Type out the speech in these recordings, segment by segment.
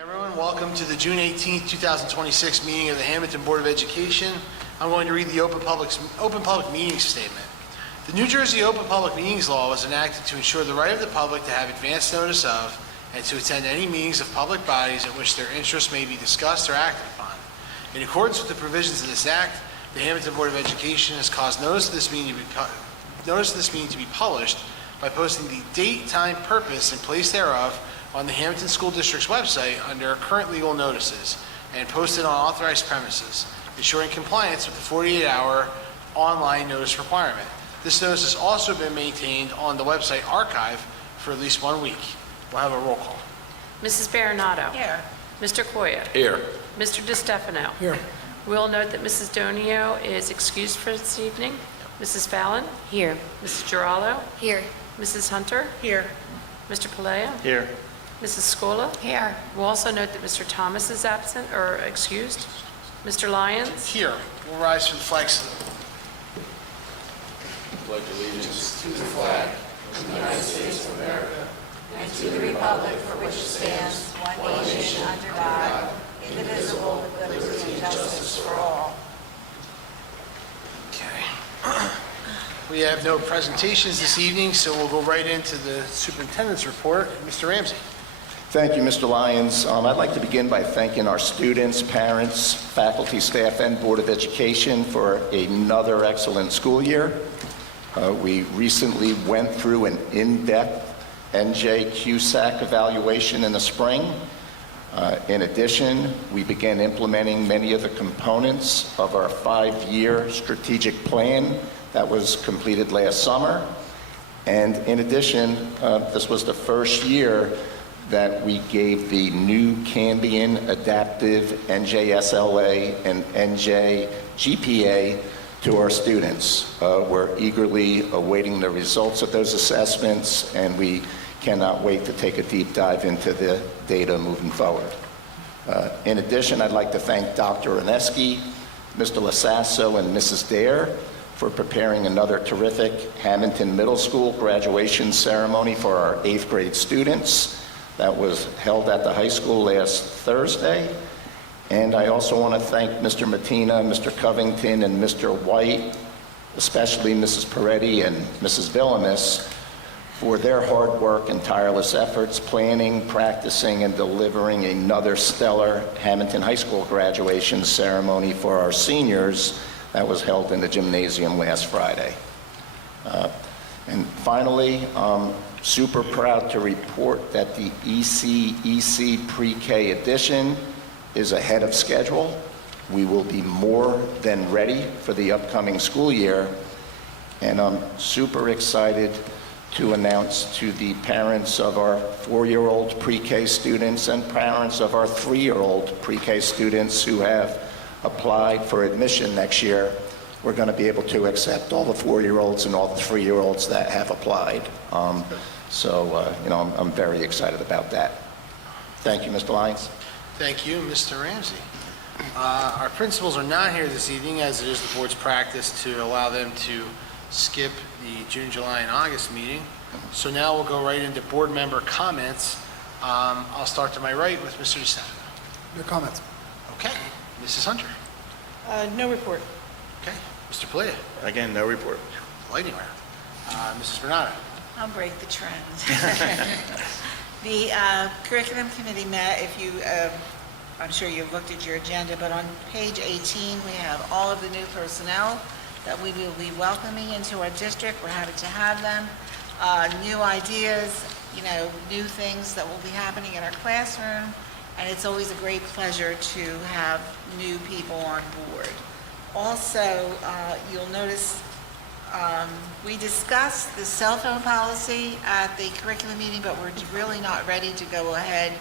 Everyone, welcome to the June 18th, 2026 meeting of the Hammonton Board of Education. I'm going to read the Open Public Meetings Statement. The New Jersey Open Public Meetings Law was enacted to ensure the right of the public to have advance notice of and to attend any meetings of public bodies in which their interests may be discussed or acted upon. In accordance with the provisions of this Act, the Hammonton Board of Education has caused notice of this meeting to be published by posting the date, time, purpose, and place thereof on the Hammonton School District's website under current legal notices and posted on authorized premises, ensuring compliance with the 48-hour online notice requirement. This notice has also been maintained on the website archive for at least 1 week. We'll have a roll call. Mrs. Baronato. Here. Mr. Koya. Here. Mr. DiStefano. Here. We'll note that Mrs. Donio is excused for this evening. Mrs. Fallon. Here. Mrs. Giraldo. Here. Mrs. Hunter. Here. Mr. Palea. Here. Mrs. Scola. Here. We'll also note that Mr. Thomas is absent or excused. Mr. Lyons. Here, we'll rise for the flag salute. Pledge allegiance to the flag of the United States of America and to the republic for which it stands, one nation under God, indivisible, with liberty and justice for all. Okay. We have no presentations this evening, so we'll go right into the superintendent's report. Mr. Ramsey. Thank you, Mr. Lyons. I'd like to begin by thanking our students, parents, faculty, staff, and Board of Education for another excellent school year. We recently went through an in-depth NJ-CUSAC evaluation in the spring. In addition, we began implementing many of the components of our 5-year strategic plan that was completed last summer. And in addition, this was the first year that we gave the new Cambian Adaptive NJSLA and NJ GPA to our students. We're eagerly awaiting the results of those assessments, and we cannot wait to take a deep dive into the data moving forward. In addition, I'd like to thank Dr. Oneski, Mr. Lasasso, and Mrs. Dare for preparing another terrific Hammonton Middle School graduation ceremony for our 8th grade students. That was held at the high school last Thursday. And I also want to thank Mr. Mattina, Mr. Covington, and Mr. White, especially Mrs. Peretti and Mrs. Villamis, for their hard work and tireless efforts planning, practicing, and delivering another stellar Hammonton High School graduation ceremony for our seniors that was held in the gymnasium last Friday. And finally, super proud to report that the ECEC Pre-K edition is ahead of schedule. We will be more than ready for the upcoming school year, and I'm super excited to announce to the parents of our 4-year-old pre-K students and parents of our 3-year-old pre-K students who have applied for admission next year, we're going to be able to accept all the 4-year-olds and all the 3-year-olds that have applied. I'm very excited about that. Thank you, Mr. Lyons. Thank you, Mr. Ramsey. Our principals are not here this evening, as it is the board's practice to allow them to skip the June, July, and August meeting. So now we'll go right into board member comments. I'll start to my right with Mr. DiStefano. No comments. Okay. Mrs. Hunter. No report. Okay. Mr. Palea. Again, no report. Lightning round. Mrs. Bernardo. I'll break the trend. The curriculum committee met, I'm sure you've looked at your agenda, but on page 18, we have all of the new personnel that we will be welcoming into our district. We're happy to have them. New ideas, new things that will be happening in our classroom, and it's always a great pleasure to have new people on board. Also, you'll notice we discussed the cell phone policy at the curriculum meeting, but we're really not ready to go ahead.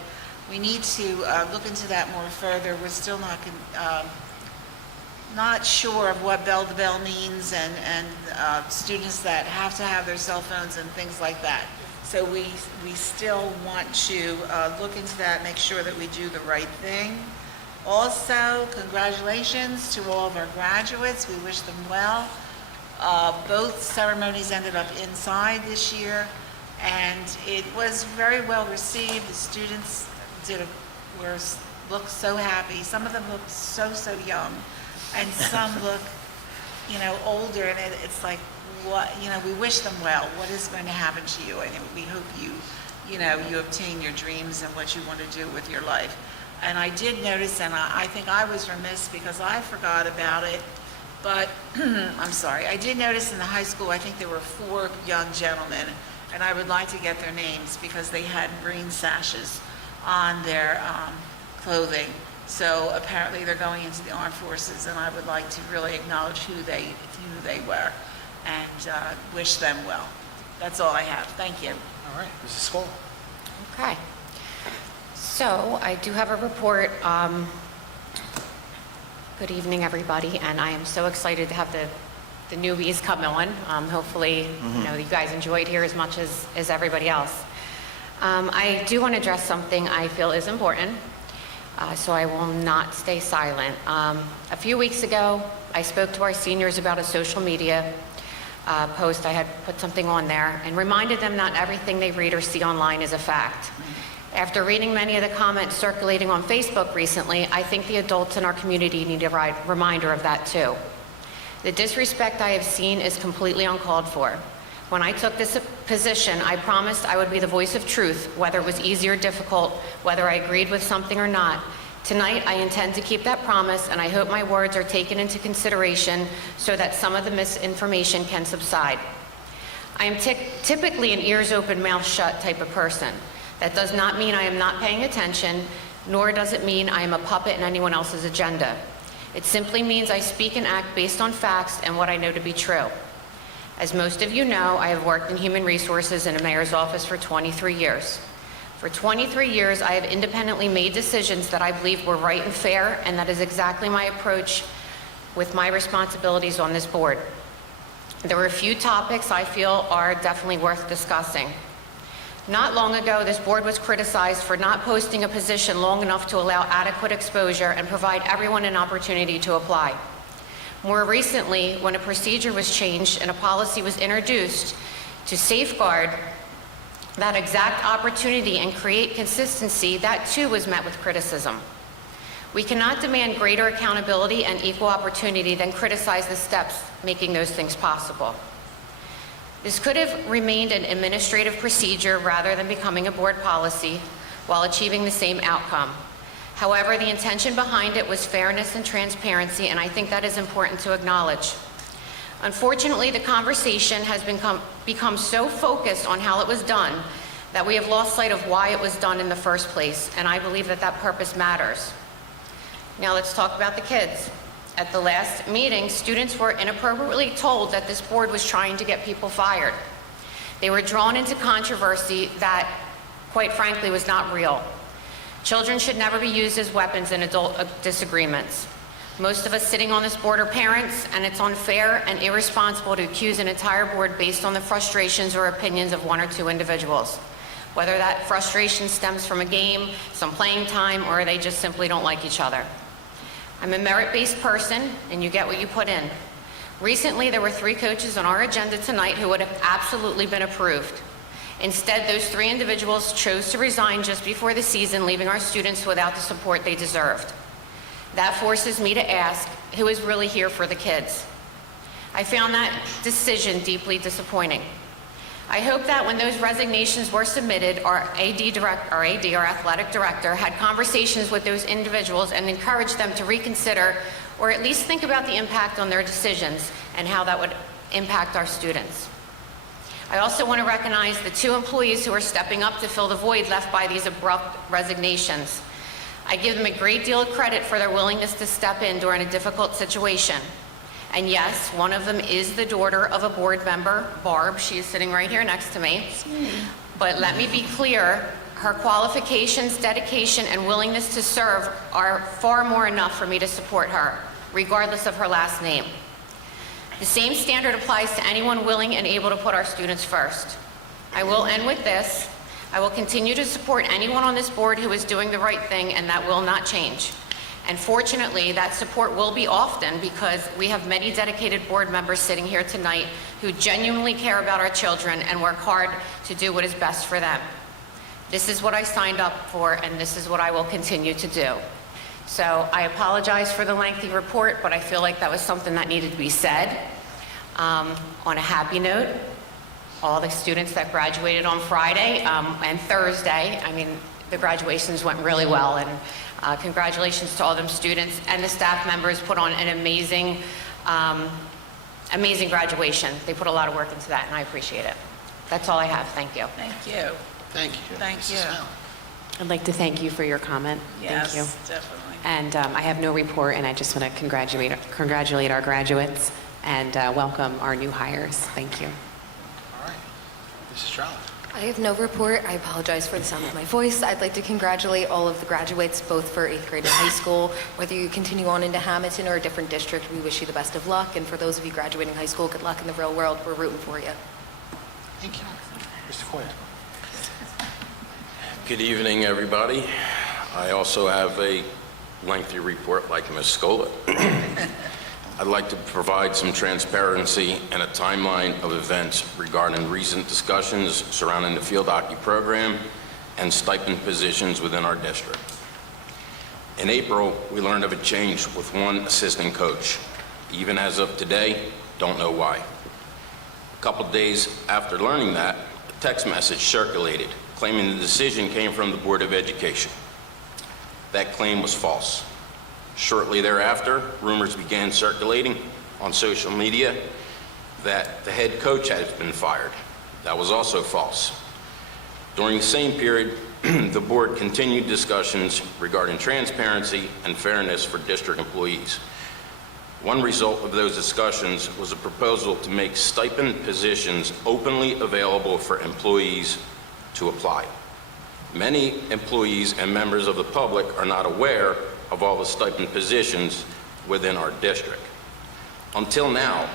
We need to look into that more further. We're still not sure of what bell-to-bell means and students that have to have their cell phones and things like that. So we still want to look into that, make sure that we do the right thing. Also, congratulations to all of our graduates. We wish them well. Both ceremonies ended up inside this year, and it was very well received. The students did a look so happy. Some of them look so young, and some look, older, and it's like, what, we wish them well. What is going to happen to you? And we hope you obtain your dreams and what you want to do with your life. And I did notice, and I think I was remiss because I forgot about it, but I'm sorry. I did notice in the high school, I think there were 4 young gentlemen, and I would like to get their names because they had green sashes on their clothing. So apparently they're going into the armed forces, and I would like to really acknowledge who they were and wish them well. That's all I have. Thank you. All right, Mrs. Skoll. Okay. So I do have a report. Good evening, everybody, and I am so excited to have the newbies come on. Hopefully, you guys enjoyed here as much as everybody else. I do want to address something I feel is important, so I will not stay silent. A few weeks ago, I spoke to our seniors about a social media post. I had put something on there and reminded them not everything they read or see online is a fact. After reading many of the comments circulating on Facebook recently, I think the adults in our community need a reminder of that too. The disrespect I have seen is completely uncalled for. When I took this position, I promised I would be the voice of truth, whether it was easy or difficult, whether I agreed with something or not. Tonight, I intend to keep that promise, and I hope my words are taken into consideration so that some of the misinformation can subside. I am typically an ears open, mouth shut type of person. That does not mean I am not paying attention, nor does it mean I am a puppet in anyone else's agenda. It simply means I speak and act based on facts and what I know to be true. As most of you know, I have worked in human resources in a mayor's office for 23 years. For 23 years, I have independently made decisions that I believe were right and fair, and that is exactly my approach with my responsibilities on this board. There were a few topics I feel are definitely worth discussing. Not long ago, this board was criticized for not posting a position long enough to allow adequate exposure and provide everyone an opportunity to apply. More recently, when a procedure was changed and a policy was introduced to safeguard that exact opportunity and create consistency, that too was met with criticism. We cannot demand greater accountability and equal opportunity than criticize the steps making those things possible. This could have remained an administrative procedure rather than becoming a board policy while achieving the same outcome. However, the intention behind it was fairness and transparency, and I think that is important to acknowledge. Unfortunately, the conversation has become so focused on how it was done that we have lost sight of why it was done in the first place, and I believe that that purpose matters. Now let's talk about the kids. At the last meeting, students were inappropriately told that this board was trying to get people fired. They were drawn into controversy that, quite frankly, was not real. Children should never be used as weapons in adult disagreements. Most of us sitting on this board are parents, and it's unfair and irresponsible to accuse an entire board based on the frustrations or opinions of 1 or 2 individuals. Whether that frustration stems from a game, some playing time, or they just simply don't like each other. I'm a merit-based person, and you get what you put in. Recently, there were 3 coaches on our agenda tonight who would have absolutely been approved. Instead, those 3 individuals chose to resign just before the season, leaving our students without the support they deserved. That forces me to ask, who is really here for the kids? I found that decision deeply disappointing. I hope that when those resignations were submitted, our AD, our athletic director, had conversations with those individuals and encouraged them to reconsider or at least think about the impact on their decisions and how that would impact our students. I also want to recognize the 2 employees who are stepping up to fill the void left by these abrupt resignations. I give them a great deal of credit for their willingness to step in during a difficult situation. And yes, one of them is the daughter of a board member, Barb. She is sitting right here next to me. But let me be clear, her qualifications, dedication, and willingness to serve are far more enough for me to support her, regardless of her last name. The same standard applies to anyone willing and able to put our students first. I will end with this. I will continue to support anyone on this board who is doing the right thing, and that will not change. And fortunately, that support will be often because we have many dedicated board members sitting here tonight who genuinely care about our children and work hard to do what is best for them. This is what I signed up for, and this is what I will continue to do. So I apologize for the lengthy report, but I feel like that was something that needed to be said. On a happy note, all the students that graduated on Friday and Thursday, I mean, the graduations went really well, and congratulations to all them students, and the staff members put on an amazing graduation. They put a lot of work into that, and I appreciate it. That's all I have. Thank you. Thank you. Thank you. Thank Mrs. you. Snell. I'd like to thank you for your comment. Yes, Thank you. definitely. And I have no report, and I just want to congratulate our graduates and welcome our new hires. Thank you. All right. Mrs. Trowell. I have no report. I apologize for the sound of my voice. I'd like to congratulate all of the graduates, both for 8th grade and high school. Whether you continue on into Hammonton or a different district, we wish you the best of luck. And for those of you graduating high school, good luck in the real world. We're rooting for you. Thank you. Mr. Quinn. Good evening, everybody. I also have a lengthy report like Ms. Scola. I'd like to provide some transparency and a timeline of events regarding recent discussions surrounding the field hockey program and stipend positions within our district. In April, we learned of a change with one assistant coach. Even as of today, don't know why. A couple days after learning that, a text message circulated claiming the decision came from the Board of Education. That claim was false. Shortly thereafter, rumors began circulating on social media that the head coach had been fired. That was also false. During the same period, the board continued discussions regarding transparency and fairness for district employees. One result of those discussions was a proposal to make stipend positions openly available for employees to apply. Many employees and members of the public are not aware of all the stipend positions within our district. Until now,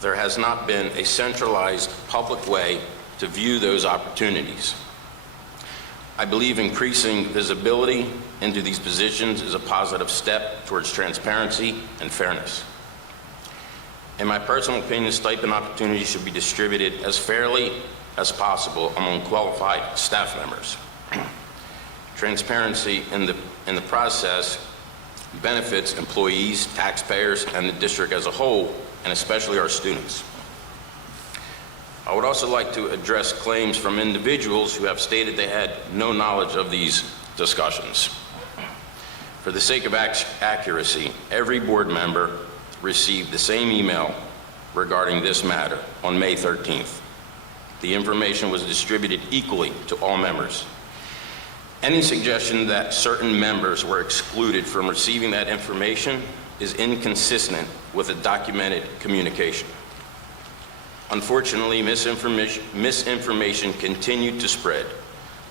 there has not been a centralized public way to view those opportunities. I believe increasing visibility into these positions is a positive step towards transparency and fairness. In my personal opinion, stipend opportunities should be distributed as fairly as possible among qualified staff members. Transparency in the process benefits employees, taxpayers, and the district as a whole, and especially our students. I would also like to address claims from individuals who have stated they had no knowledge of these discussions. For the sake of accuracy, every board member received the same email regarding this matter on May 13th. The information was distributed equally to all members. Any suggestion that certain members were excluded from receiving that information is inconsistent with a documented communication. Unfortunately, misinformation continued to spread.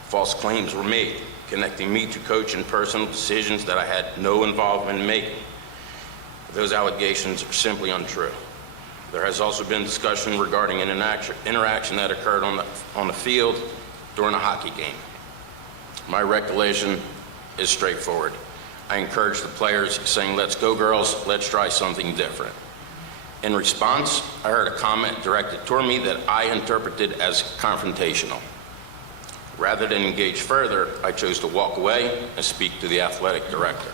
False claims were made, connecting me to coach and personal decisions that I had no involvement in making. Those allegations are simply untrue. There has also been discussion regarding an interaction that occurred on the field during a hockey game. My recollection is straightforward. I encouraged the players saying, "Let's go, girls, let's try something different." In response, I heard a comment directed toward me that I interpreted as confrontational. Rather than engage further, I chose to walk away and speak to the athletic director.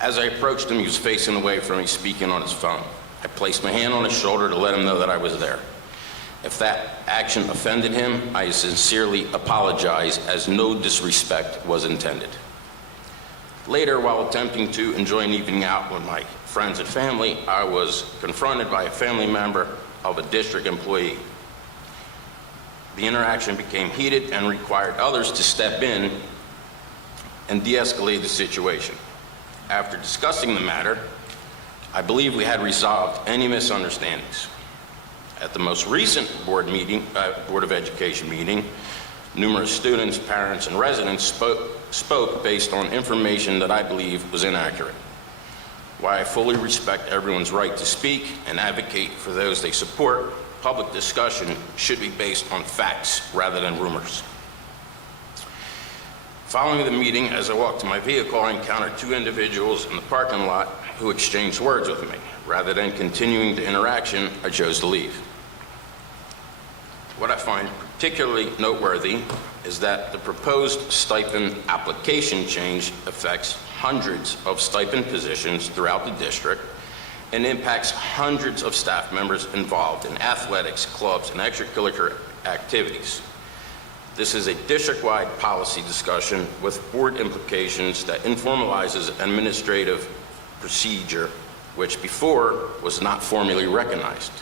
As I approached him, he was facing away from me, speaking on his phone. I placed my hand on his shoulder to let him know that I was there. If that action offended him, I sincerely apologize, as no disrespect was intended. Later, while attempting to enjoy an evening out with my friends and family, I was confronted by a family member of a district employee. The interaction became heated and required others to step in and de-escalate the situation. After discussing the matter, I believe we had resolved any misunderstandings. At the most recent Board of Education meeting, numerous students, parents, and residents spoke based on information that I believe was inaccurate. While I fully respect everyone's right to speak and advocate for those they support, public discussion should be based on facts rather than rumors. Following the meeting, as I walked to my vehicle, I encountered two individuals in the parking lot who exchanged words with me. Rather than continuing the interaction, I chose to leave. What I find particularly noteworthy is that the proposed stipend application change affects hundreds of stipend positions throughout the district and impacts hundreds of staff members involved in athletics, clubs, and extracurricular activities. This is a district-wide policy discussion with board implications that informalizes administrative procedure, which before was not formally recognized.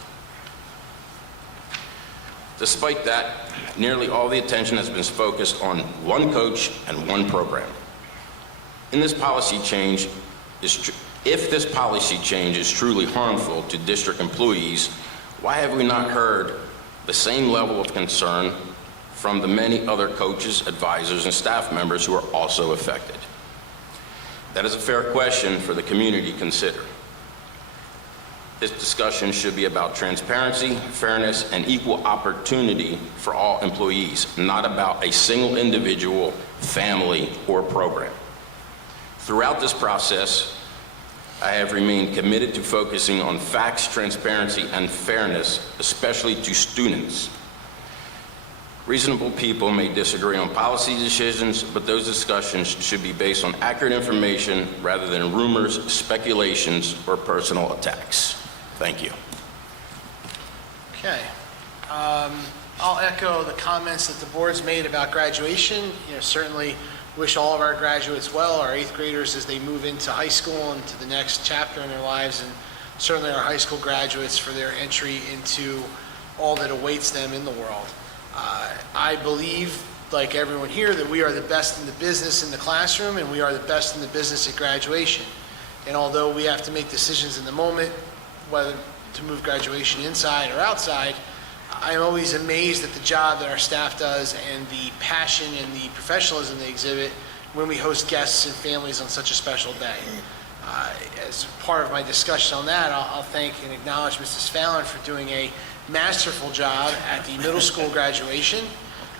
Despite that, nearly all the attention has been focused on one coach and one program. If this policy change is truly harmful to district employees, why have we not heard the same level of concern from the many other coaches, advisors, and staff members who are also affected? That is a fair question for the community to consider. This discussion should be about transparency, fairness, and equal opportunity for all employees, not about a single individual, family, or program. Throughout this process, I have remained committed to focusing on facts, transparency, and fairness, especially to students. Reasonable people may disagree on policy decisions, but those discussions should be based on accurate information rather than rumors, speculations, or personal attacks. Thank you. Okay. I'll echo the comments that the board's made about graduation. Certainly wish all of our graduates well, our 8th graders as they move into high school and to the next chapter in their lives, and certainly our high school graduates for their entry into all that awaits them in the world. I believe, like everyone here, that we are the best in the business in the classroom and we are the best in the business at graduation. And although we have to make decisions in the moment, whether to move graduation inside or outside, I'm always amazed at the job that our staff does and the passion and the professionalism they exhibit when we host guests and families on such a special day. As part of my discussion on that, I'll thank and acknowledge Mrs. Fallon for doing a masterful job at the middle school graduation.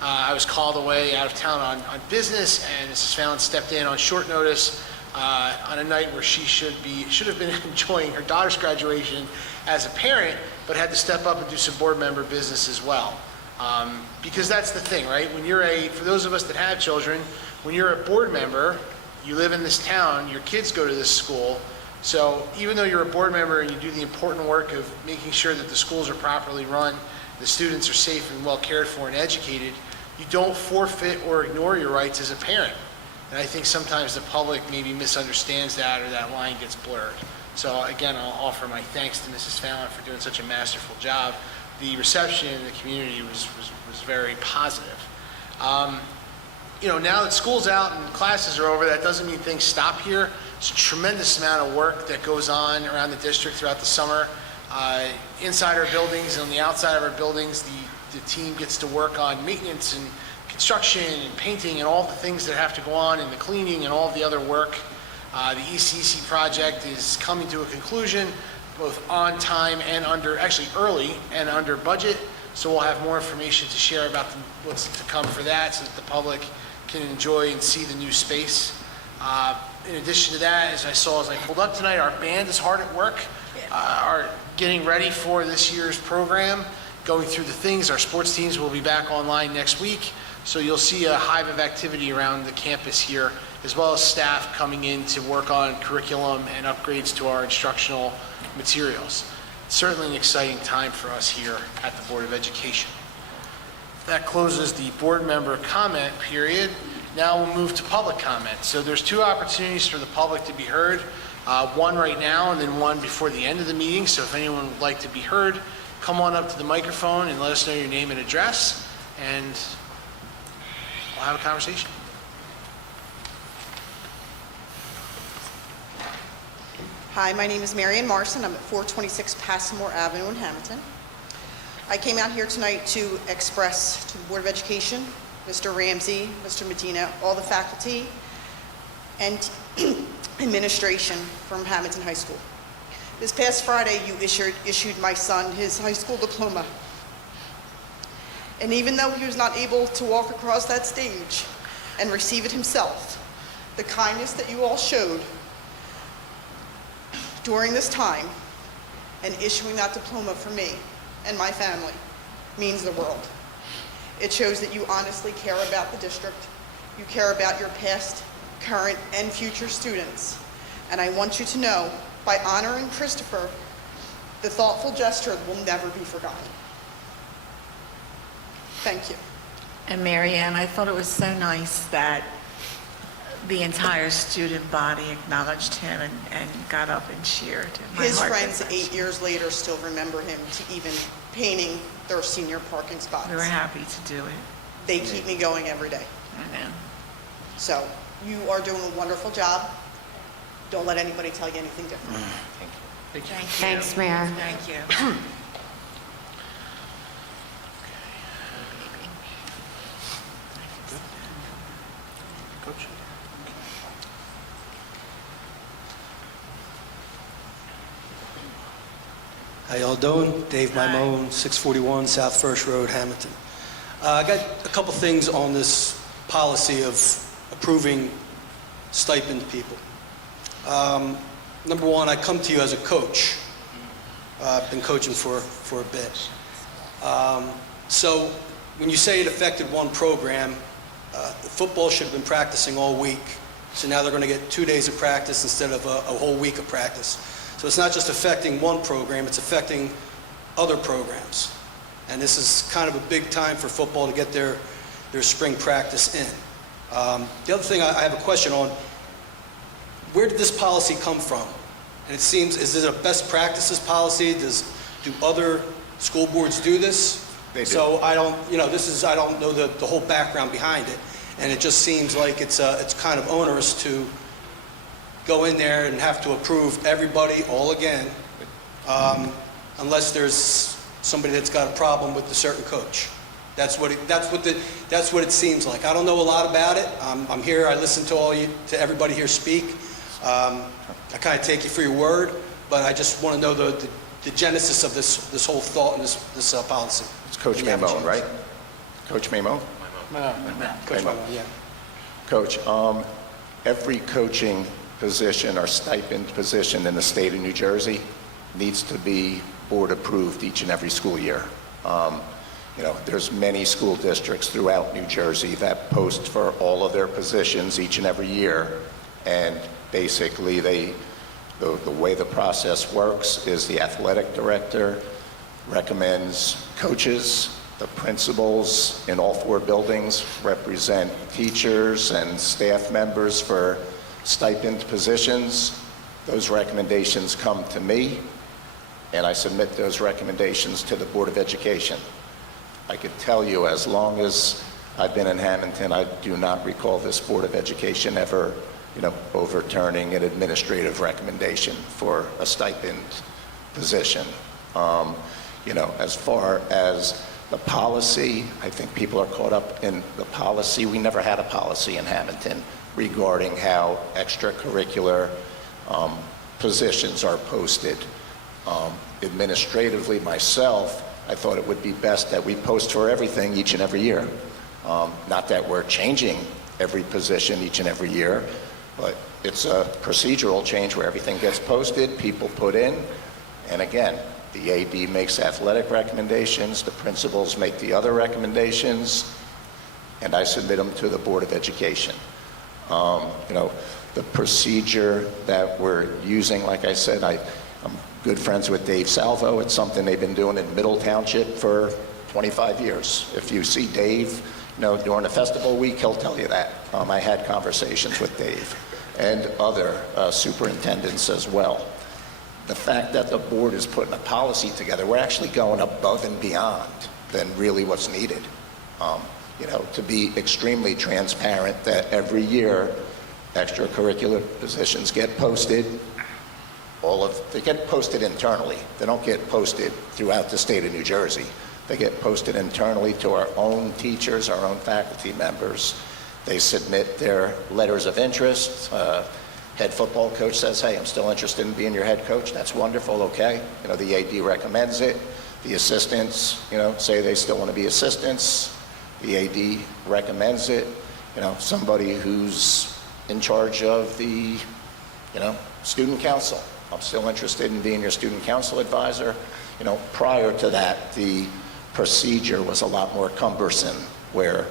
I was called away out of town on business, and Mrs. Fallon stepped in on short notice on a night where she should have been enjoying her daughter's graduation as a parent, but had to step up and do some board member business as well. Because that's the thing, right? For those of us that have children, when you're a board member, you live in this town, your kids go to this school, so even though you're a board member and you do the important work of making sure that the schools are properly run, the students are safe and well cared for and educated, you don't forfeit or ignore your rights as a parent. And I think sometimes the public maybe misunderstands that, or that line gets blurred. So again, I'll offer my thanks to Mrs. Fallon for doing such a masterful job. The reception in the community was very positive. Now that school's out and classes are over, that doesn't mean things stop here. It's a tremendous amount of work that goes on around the district throughout the summer. Inside our buildings and on the outside of our buildings, the team gets to work on maintenance and construction and painting and all the things that have to go on, and the cleaning and all the other work. The ECC project is coming to a conclusion, both on time and early and under budget. So we'll have more information to share about what's to come for that, so that the public can enjoy and see the new space. In addition to that, as I pulled up tonight, our band is hard at work, are getting ready for this year's program, going through the things. Our sports teams will be back online next week. So you'll see a hive of activity around the campus here, as well as staff coming in to work on curriculum and upgrades to our instructional materials. It's certainly an exciting time for us here at the Board of Education. That closes the board member comment period. Now we'll move to public comment. So there's 2 opportunities for the public to be heard, one right now and then one before the end of the meeting. So if anyone would like to be heard, come on up to the microphone and let us know your name and address, and we'll have a conversation. Hi, my name is Marian Marson. I'm at 426 Passamore Avenue in Hammonton. I came out here tonight to express to the Board of Education, Mr. Ramsey, Mr. Medina, all the faculty and administration from Hammonton High School. This past Friday, you issued my son his high school diploma. And even though he was not able to walk across that stage and receive it himself, the kindness that you all showed during this time and issuing that diploma for me and my family means the world. It shows that you honestly care about the district. You care about your past, current, and future students. And I want you to know, by honoring Christopher, the thoughtful gesture will never be forgotten. Thank you. And Mary Ann, I thought it was so nice that the entire student body acknowledged him and got up and cheered. My His heart friends got 8 years later still remember him to even painting their senior parking spots. We were happy to do it. They keep me going every day. I know. So you are doing a wonderful job. Don't let anybody tell you anything different. Thank you. Thanks, Mayor. Thank you. Coach? How y'all doing? Dave Hi. Mimone, 641 South First Road, Hammonton. I got a couple things on this policy of approving stipend people. Number one, I come to you as a coach. I've been coaching for a bit. So when you say it affected one program, football should have been practicing all week. So now they're going to get 2 days of practice instead of a whole week of practice. So it's not just affecting one program, it's affecting other programs. And this is kind of a big time for football to get their spring practice in. The other thing I have a question on, where did this policy come from? And it seems, is this a best practices policy? Do other school boards do this? They do. So I don't, I don't know the whole background behind it. And it just seems like it's kind of onerous to go in there and have to approve everybody all again, unless there's somebody that's got a problem with a certain coach. That's what it seems like. I don't know a lot about it. I'm here. I listen to everybody here speak. I kind of take you for your word, but I just want to know the genesis of this whole thought and this policy. It's Coach Mamone, right? Coach Mamone? Coach Mamone, yeah. Coach, every coaching position or stipend position in the state of New Jersey needs to be board approved each and every school year. There's many school districts throughout New Jersey that post for all of their positions each and every year. And basically the way the process works is the athletic director recommends coaches. The principals in all 4 buildings represent teachers and staff members for stipend positions. Those recommendations come to me, and I submit those recommendations to the Board of Education. I could tell you, as long as I've been in Hammonton, I do not recall this Board of Education ever, overturning an administrative recommendation for a stipend position. As far as the policy, I think people are caught up in the policy. We never had a policy in Hammonton regarding how extracurricular positions are posted. Administratively, myself, I thought it would be best that we post for everything each and every year. Not that we're changing every position each and every year, but it's a procedural change where everything gets posted, people put in, and again, the AD makes athletic recommendations, the principals make the other recommendations, and I submit them to the Board of Education. The procedure that we're using, like I said, I'm good friends with Dave Salvo. It's something they've been doing in Middle Township for 25 years. If you see Dave, during the festival week, he'll tell you that. I had conversations with Dave and other superintendents as well. The fact that the board is putting a policy together, we're actually going above and beyond than really what's needed. To be extremely transparent that every year extracurricular positions get posted. They get posted internally. They don't get posted throughout the state of New Jersey. They get posted internally to our own teachers, our own faculty members. They submit their letters of interest. Head football coach says, hey, I'm still interested in being your head coach. That's wonderful, okay. The AD recommends it. The assistants, say they still want to be assistants. The AD recommends it. Somebody who's in charge of the, student council. I'm still interested in being your student council advisor. Prior to that, the procedure was a lot more cumbersome, where,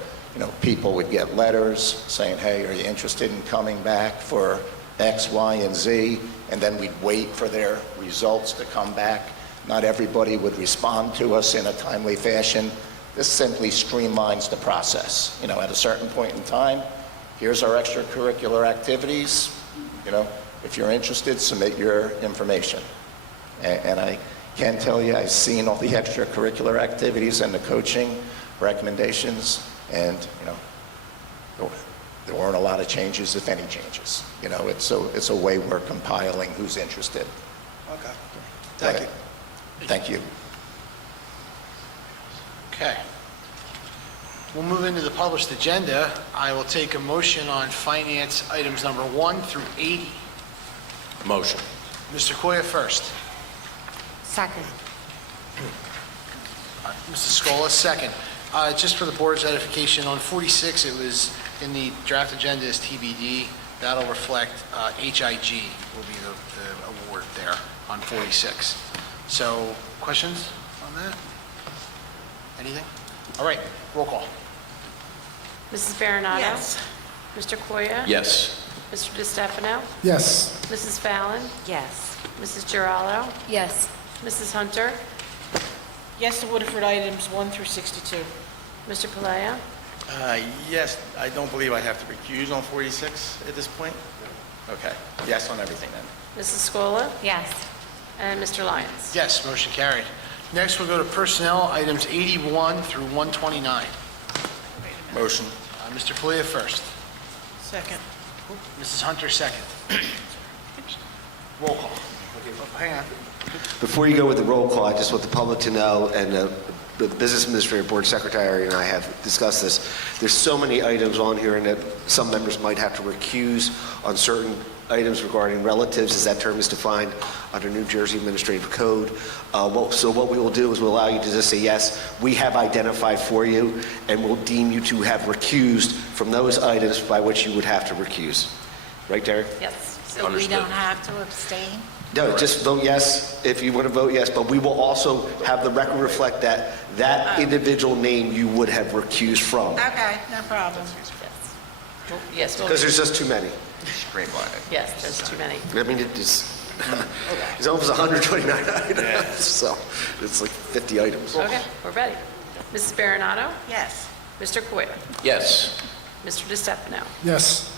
people would get letters saying, hey, are you interested in coming back for X, Y, and Z? And then we'd wait for their results to come back. Not everybody would respond to us in a timely fashion. This simply streamlines the process. At a certain point in time, here's our extracurricular activities. If you're interested, submit your information. And I can tell you, I've seen all the extracurricular activities and the coaching recommendations, and there weren't a lot of changes, if any changes. It's a way we're compiling who's interested. Okay. Thank you. Thank you. Okay. We'll move into the published agenda. I will take a motion on finance items number 1 through 80. Motion. Mr. Koya first. Second. Mrs. Scola second. Just for the board's edification, on 46, it was in the draft agenda as TBD. That'll reflect HIG will be the award there on 46. So, questions on that? Anything? All right, roll call. Mrs. Baronato? Yes. Mr. Koya? Yes. Mr. DeStefano? Yes. Mrs. Fallon? Yes. Mrs. Giraldo? Yes. Mrs. Hunter? Yes to Woodford items 1 through 62. Mr. Palea? Yes, I don't believe I have to recuse on 46 at this point. Okay, yes on everything then. Mrs. Scola? Yes. And Mr. Lyons? Yes, motion carried. Next, we'll go to personnel items 81 through 129. Motion. Mr. Palea first. Second. Mrs. Hunter second. Roll call. Hang on. Before you go with the roll call, I just want the public to know, and the business administrator, board secretary, and I have discussed this. There's so many items on here, and that some members might have to recuse on certain items regarding relatives, as that term is defined under New Jersey Administrative Code. So what we will do is we'll allow you to just say, yes, we have identified for you, and we'll deem you to have recused from those items by which you would have to recuse. Right, Derek? Yes. So we Understood. don't have to abstain? No, just vote yes if you want to vote yes, but we will also have the record reflect that that individual name you would have recused from, Okay, no problem. Yes, because there's just too many. yes, there's too many. I mean, it's almost 129 items, so it's like 50 items. Okay, we're ready. Mrs. Baronato? Yes. Mr. Koya? Yes. Mr. DeStefano? Yes.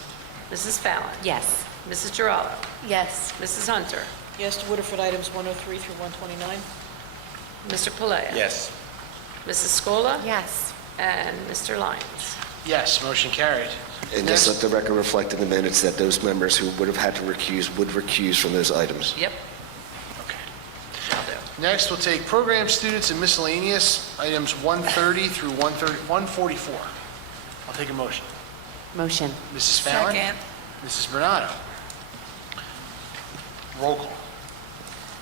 Mrs. Fallon? Yes. Mrs. Giraldo? Yes. Mrs. Hunter? Yes to Woodford items 103 through 129. Mr. Palea? Yes. Mrs. Scola? Yes. And Mr. Lyons? Yes, motion carried. And just Next. let the record reflect in the minutes that those members who would have had to recuse would recuse from those items. Yep. Okay. Shall do. Next, we'll take program students and miscellaneous, items 130 through 144. I'll take a motion. Motion. Mrs. Fallon? Second. Mrs. Bernardo? Roll call.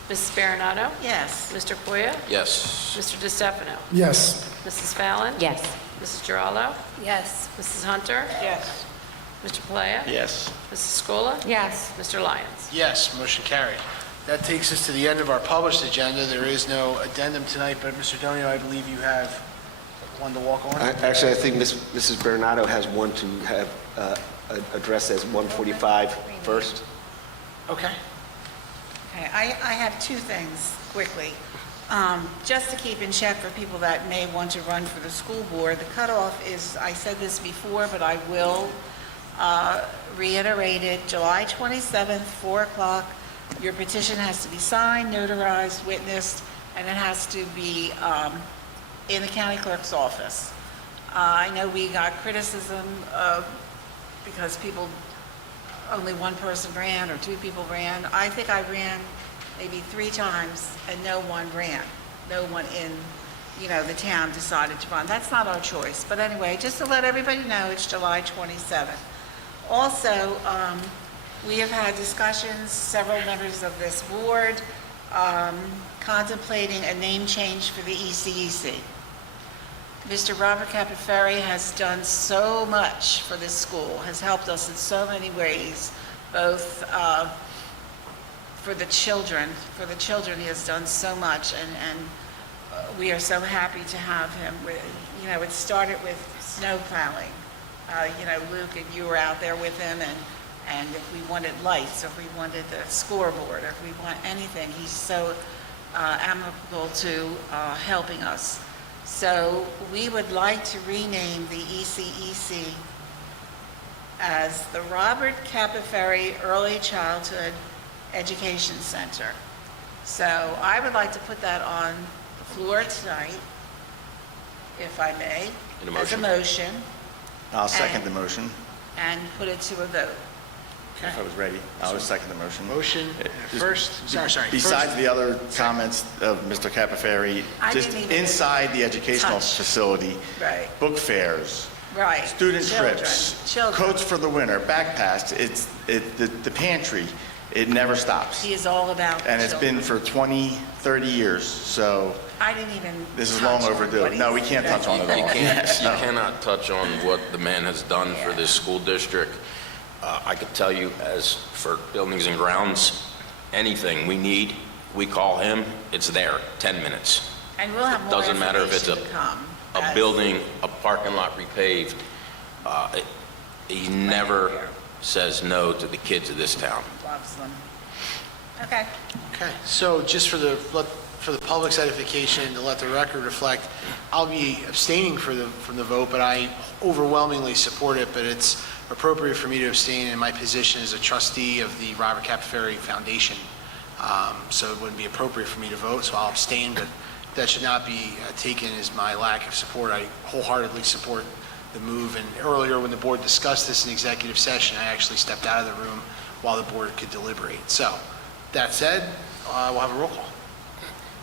Mrs. Baronato? Yes. Mr. Koya? Yes. Mr. DeStefano? Yes. Mrs. Fallon? Yes. Mrs. Giraldo? Yes. Mrs. Hunter? Yes. Mr. Palea? Yes. Mrs. Scola? Yes. Mr. Lyons? Yes, motion carried. That takes us to the end of our published agenda. There is no addendum tonight, but Mr. Donio, I believe you have one to walk on. Actually, I think Mrs. Bernardo has one to have addressed as 145 first. Okay. Okay, I have two things quickly. Just to keep in check for people that may want to run for the school board, the cutoff is, I said this before, but I will reiterate it, July 27th, 4 o'clock. Your petition has to be signed, notarized, witnessed, and it has to be in the county clerk's office. I know we got criticism because only one person ran or 2 people ran. I think I ran maybe 3 times and no one ran. No one in, the town decided to run. That's not our choice. But anyway, just to let everybody know, it's July 27th. Also, we have had discussions, several members of this board, contemplating a name change for the ECEC. Mr. Robert Capiferri has done so much for this school, has helped us in so many ways, both for the children. For the children, he has done so much, and we are so happy to have him. You know, it started with snow plowing. You know, Luke, and you were out there with him, and if we wanted lights, or if we wanted the scoreboard, or if we want anything, he's so amenable to helping us. So we would like to rename the ECEC as the Robert Capaferri Early Childhood Education Center. So I would like to put that on the floor tonight, if I may, as a motion, I'll second the motion. and put it to a vote. If I was ready, I would second the motion. Motion Just first, sorry. Besides first- the other comments of Mr. Capaferri, I just didn't even inside the educational touch. facility, Right, book fairs, right. student Children, trips, Children. coats for the winter, backpacks, the pantry, it never stops. He is all about the And it's been children. for 20, 30 years, so I didn't even this is touch long on overdue. what No, we he's- can't touch on it You all. can't, you No. cannot touch on what the man has done for this school district. I could tell you, as for buildings and grounds, anything we need, we call him, it's there, 10 minutes. And we'll have more Doesn't matter if it's information to come. A as- building, a parking lot repaved, he never says no to the kids of this town. Loves them. Okay. Okay, so just for the public's edification, to let the record reflect, I'll be abstaining from the vote, but I overwhelmingly support it, but it's appropriate for me to abstain in my position as a trustee of the Robert Capaferri Foundation. So it wouldn't be appropriate for me to vote, so I'll abstain, but that should not be taken as my lack of support. I wholeheartedly support the move, and earlier when the board discussed this in executive session, I actually stepped out of the room while the board could deliberate. So, that said, we'll have a roll call.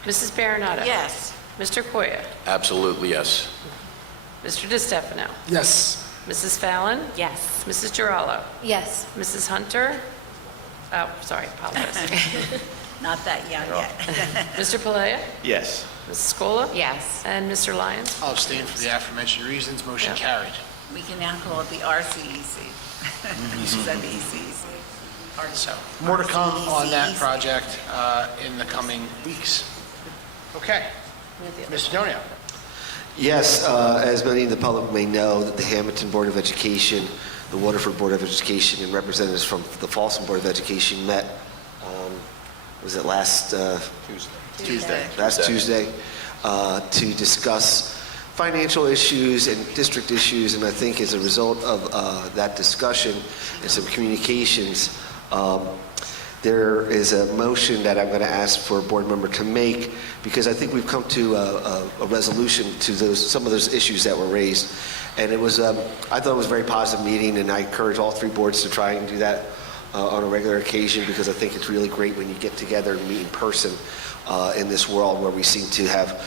Mrs. Baronato? Yes. Mr. Koya? Absolutely, yes. Mr. DeStefano? Yes. Mrs. Fallon? Yes. Mrs. Girallo? Yes. Mrs. Hunter? Oh, sorry, apologize. Not that young yet. Mr. Palea? Yes. Mrs. Scola? Yes. And Mr. Lyons? I'll abstain for the aforementioned reasons. Motion Yeah. carried. We can now call it the RCEC. You said the ECEC. So, more to come on that RCEC. project in the coming weeks. Okay. Mr. Donio? Yes, as many in the public may know, that the Hammonton Board of Education, the Waterford Board of Education, and representatives from the Folsom Board of Education met, was it last Tuesday. last Tuesday, to discuss financial issues and district issues, and I think as a result of that discussion and some communications, there is a motion that I'm going to ask for a board member to make, because I think we've come to a resolution to some of those issues that were raised. And it was, I thought it was a very positive meeting, and I encourage all three boards to try and do that on a regular occasion, because I think it's really great when you get together and meet in person in this world where we seem to have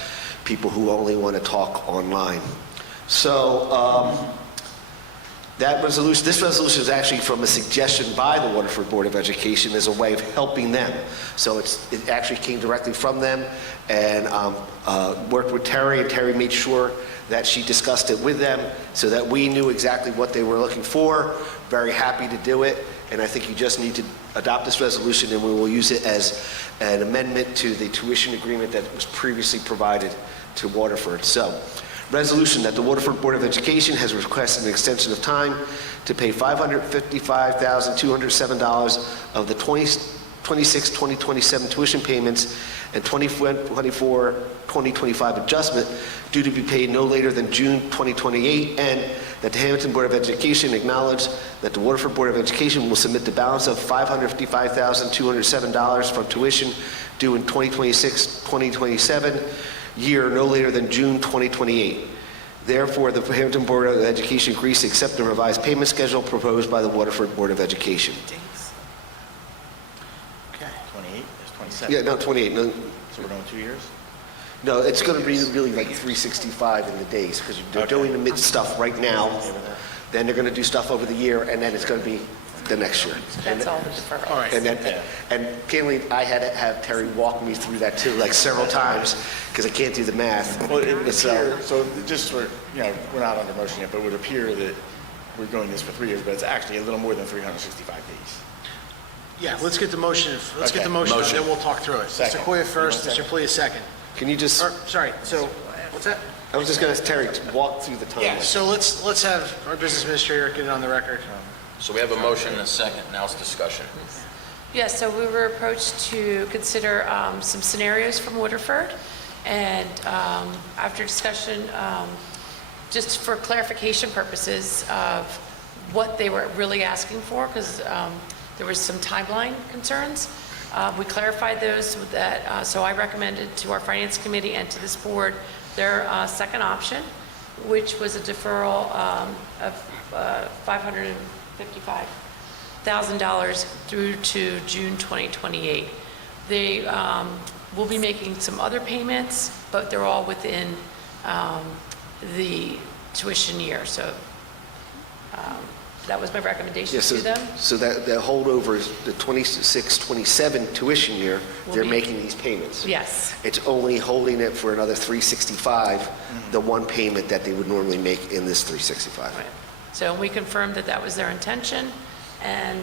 people who only want to talk online. So this resolution is actually from a suggestion by the Waterford Board of Education as a way of helping them. So it actually came directly from them, and worked with Terry, and Terry made sure that she discussed it with them so that we knew exactly what they were looking for. Very happy to do it, and I think you just need to adopt this resolution, and we will use it as an amendment to the tuition agreement that was previously provided to Waterford. So, resolution that the Waterford Board of Education has requested an extension of time to pay $555,207 of the 2026-2027 tuition payments and 2024-2025 adjustment due to be paid no later than June 2028, and that the Hammonton Board of Education acknowledge that the Waterford Board of Education will submit the balance of $555,207 from tuition due in 2026-2027 year no later than June 2028. Therefore, the Hammonton Board of Education agrees to accept the revised payment schedule proposed by the Waterford Board of Education. Okay. 28, it's 27. Yeah, no, 28. No, So we're going 2 years? no, it's going to be really like 365 in the days, because they're doing the mid stuff right now. Then they're going to do stuff over the year, and then it's going to be the next year. That's all the deferral. All right. And candidly, I had to have Terry walk me through that too, like several times, because I can't do the math. Well, it would It's, appear, so just for, we're not under motion yet, but it would appear that we're doing this for 3 years, but it's actually a little more than 365 days. Yeah, let's get the motion, let's get the Okay. motion, and Motion. then we'll talk through it. Second. Mr. Koya first, You want Mr. Plea second. Can you just, Sorry, so, what's that? I was just going to, Terry, walk through the timeline. Yeah, so let's have our business administrator get it on the record. So we have a motion and a second, now it's discussion. Yes, so we were approached to consider some scenarios from Waterford, and after discussion, just for clarification purposes of what they were really asking for, because there was some timeline concerns, we clarified those with that, so I recommended to our Finance Committee and to this board their second option, which was a deferral of $555,000 through to June 2028. They will be making some other payments, but they're all within the tuition year. So that was my recommendation Yeah, to them. so that holdover is the 26-27 tuition year, Will they're be- making these payments. Yes, It's only holding it for another 365, the one payment that they would normally make in this 365. right. So we confirmed that that was their intention, and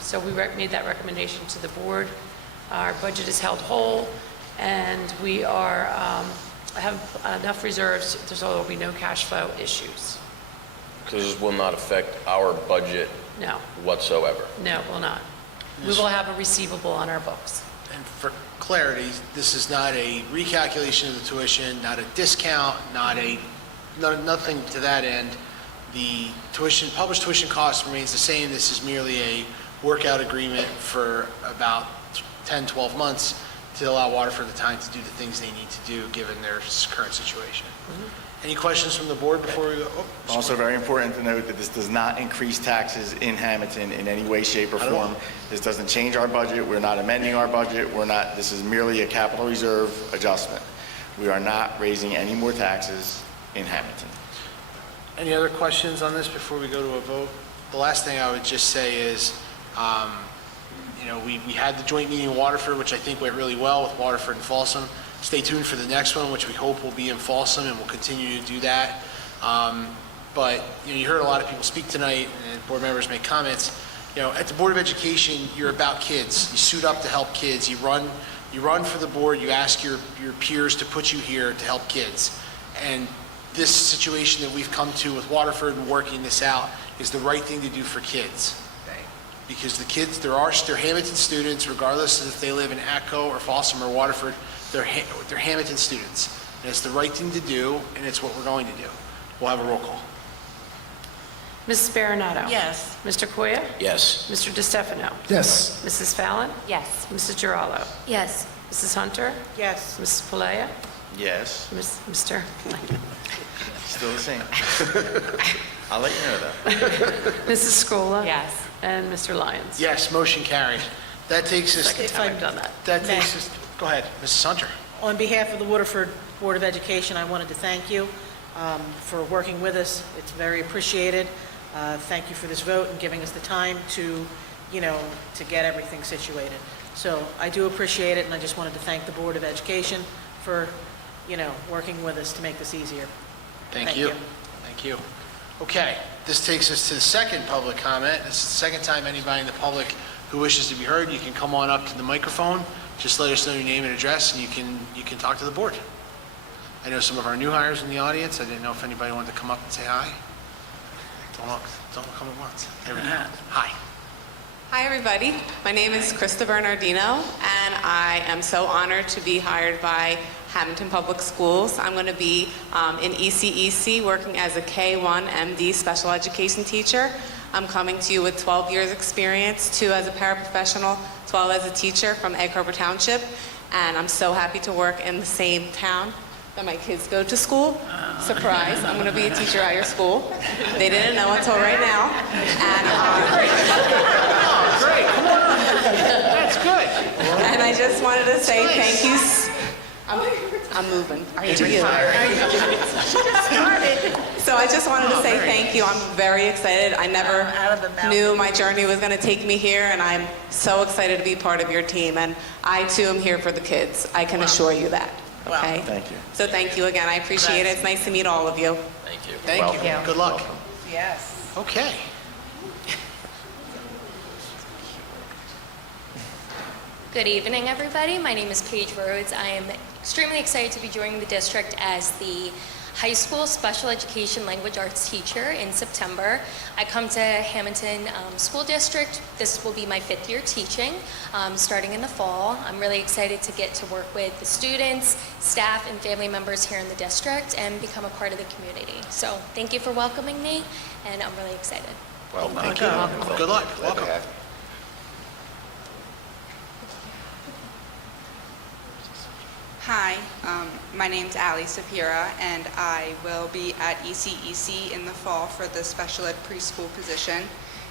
so we made that recommendation to the board. Our budget is held whole, and we are have enough reserves, there will be no cash flow issues. This will not affect our budget No, whatsoever. no, it will not. We will have a receivable on our books. And for clarity, this is not a recalculation of the tuition, not a discount, nothing to that end. The tuition, published tuition cost remains the same. This is merely a workout agreement for about 10, 12 months to allow Waterford the time to do the things they need to do given their current situation. Any questions from the board before we go? Oh, Also very important to note that this does not increase taxes in Hammonton in any way, shape, or Not at all. form. This doesn't change our budget. We're not amending our budget. This is merely a capital reserve adjustment. We are not raising any more taxes in Hammonton. Any other questions on this before we go to a vote? The last thing I would just say is, we had the joint meeting in Waterford, which I think went really well with Waterford and Folsom. Stay tuned for the next one, which we hope will be in Folsom, and we'll continue to do that. But you heard a lot of people speak tonight, and board members make comments. At the Board of Education, you're about kids. You suit up to help kids. You run for the board. You ask your peers to put you here to help kids. And this situation that we've come to with Waterford and working this out is the right thing to do for kids. Because the kids, they're Hammonton students, regardless of if they live in Atco or Folsom or Waterford, they're Hammonton students. And it's the right thing to do, and it's what we're going to do. We'll have a roll call. Mrs. Baronato? Yes. Mr. Koya? Yes. Mr. DeStefano? Yes. Mrs. Fallon? Yes. Mrs. Giraldo? Yes. Mrs. Hunter? Yes. Mrs. Palea? Yes, Mr. still the same. I'll let you know that. Mrs. Scola? Yes. And Mr. Lyons? Yes, motion carried. That takes us, Second time I've done that. go ahead, Mrs. Hunter. On behalf of the Waterford Board of Education, I wanted to thank you for working with us. It's very appreciated. Thank you for this vote and giving us the time to get everything situated. So I do appreciate it, and I just wanted to thank the Board of Education for, working with us to make this easier. Thank you. Thank you. Okay, this takes us to the second public comment. This is the second time anybody in the public who wishes to be heard, you can come on up to the microphone. Just let us know your name and address, and you can talk to the board. I know some of our new hires in the audience. I didn't know if anybody wanted to come up and say hi. Don't come at once. There we go. Hi. Hi, everybody. My name is Krista Bernardino, and I am so honored to be hired by Hammonton Public Schools. I'm going to be in ECEC working as a K-1 MD special education teacher. I'm coming to you with 12 years experience, 2 as a paraprofessional, 12 as a teacher from Egg Harbor Township, and I'm so happy to work in the same town that my kids go to school. Surprise, I'm going to be a teacher at your school. They didn't know until right now. And, Great, come on. That's good. and I just wanted to say thank you. I'm moving to you. So I just wanted to say thank you. I'm very excited. I never knew my journey was going to take me here, and I'm so excited to be part of your team. And I, too, am here for the kids. I can assure you that. Okay? Thank you. So thank you again. I appreciate it. It's nice to meet all of you. Thank you. Thank you. Good luck. Yes. Okay. Good evening, everybody. My name is Paige Rhodes. I am extremely excited to be joining the district as the high school special education language arts teacher in September. I come to Hammonton School District. This will be my 5th year teaching, starting in the fall. I'm really excited to get to work with the students, staff, and family members here in the district and become a part of the community. So thank you for welcoming me, and I'm really excited. Well, Thank you. Good luck. Welcome. Hi, my name's Allie Sapira, and I will be at ECEC in the fall for the special ed preschool position.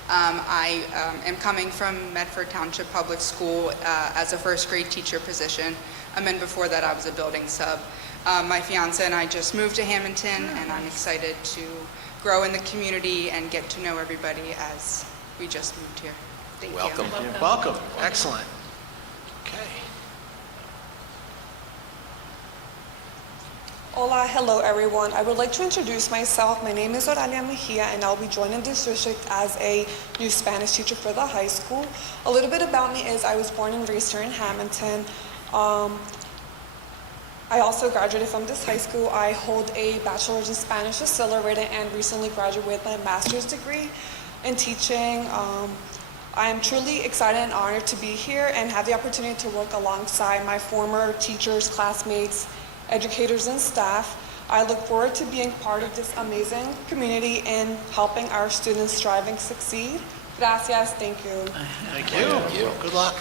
I am coming from Medford Township Public School as a first grade teacher position. And before that, I was a building sub. My fiance and I just moved to Hammonton, and I'm excited to grow in the community and get to know everybody as we just moved here. Thank you. Welcome. Excellent. Okay. Hola, hello everyone. I would like to introduce myself. My name is Oralia Mejia, and I'll be joining this district as a new Spanish teacher for the high school. A little bit about me is I was born and raised here in Hammonton. I also graduated from this high school. I hold a bachelor's in Spanish Accelerated and recently graduated with my master's degree in teaching. I am truly excited and honored to be here and have the opportunity to work alongside my former teachers, classmates, educators, and staff. I look forward to being part of this amazing community and helping our students strive and succeed. Gracias. Thank you. Thank you. Good luck.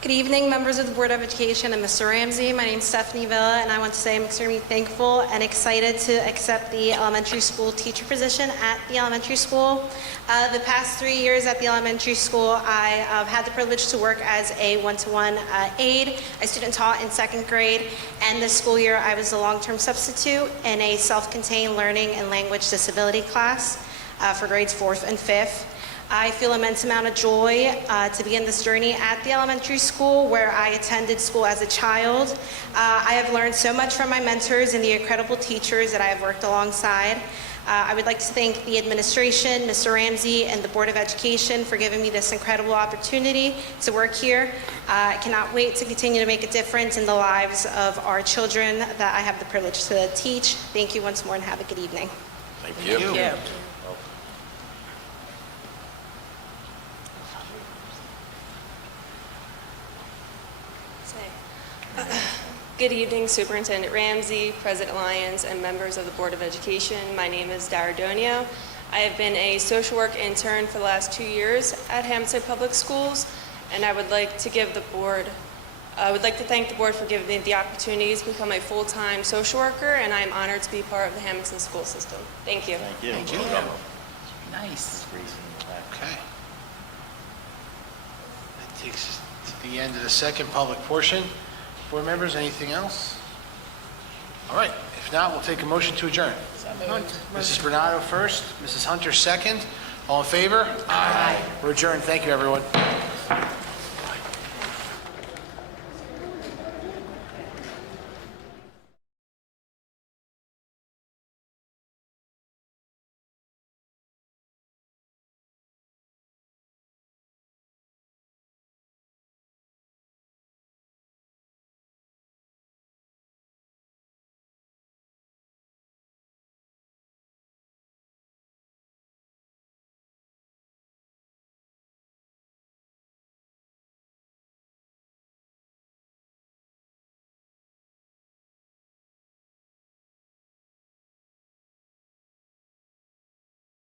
Good evening, members of the Board of Education and Mr. Ramsey. My name is Stephanie Villa, and I want to say I'm extremely thankful and excited to accept the elementary school teacher position at the elementary school. The past 3 years at the elementary school, I had the privilege to work as a one-to-one aide. I student taught in 2nd grade, and this school year I was a long-term substitute in a self-contained learning and language disability class for grades 4th and 5th. I feel immense amount of joy to begin this journey at the elementary school where I attended school as a child. I have learned so much from my mentors and the incredible teachers that I have worked alongside. I would like to thank the administration, Mr. Ramsey, and the Board of Education for giving me this incredible opportunity to work here. I cannot wait to continue to make a difference in the lives of our children that I have the privilege to teach. Thank you once more and have a good evening. Thank you. Good evening, Superintendent Ramsey, President Lyons, and members of the Board of Education. My name is Daradonio. I have been a social work intern for the last 2 years at Hammonton Public Schools, and I would like to thank the board for giving me the opportunity to become a full-time social worker, and I am honored to be part of the Hammonton school system. Thank you. Thank you. Nice. Okay. That takes us to the end of the second public portion. Board members, anything else? All right. If not, we'll take a motion to adjourn. Mrs. Bernardo first, Mrs. Hunter second. All in favor? Aye. We're adjourned. Thank you, everyone.